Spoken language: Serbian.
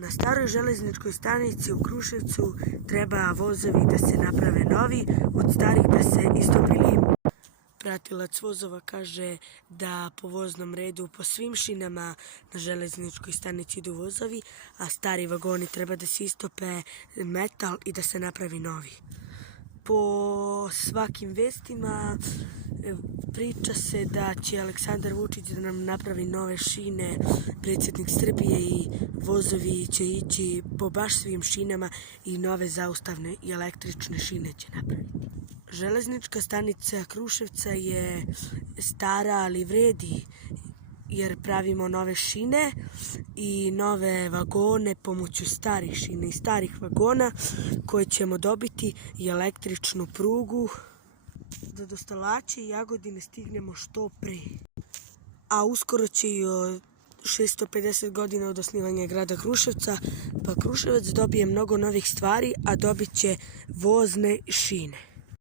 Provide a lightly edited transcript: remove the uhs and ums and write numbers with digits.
Na staroj železničkoj stanici u Kruševcu treba vozovi da se naprave novi, od starih da se istopi lim. Pratilac vozova kaže da po voznom redu po svim šinama na železničkoj stanici idu vozovi, a stari vagoni treba da se istope metal i da se napravi novi. Po svakim vestima priča se da će Aleksandar Vučić da nam napravi nove šine, predsjednik Srbije, i vozovi će ići po baš svim šinama i nove zaustavne i električne šine će napraviti. Železnička stanica Kruševca je stara, ali vredi, jer pravimo nove šine i nove vagone pomoću starih šina i starih vagona koje ćemo dobiti i električnu prugu da do Stalaća i Jagodine stignemo što pre. A uskoro će i 650 godina od osnivanja grada Kruševca, pa Kruševac dobije mnogo novih stvari, a dobit će vozne šine.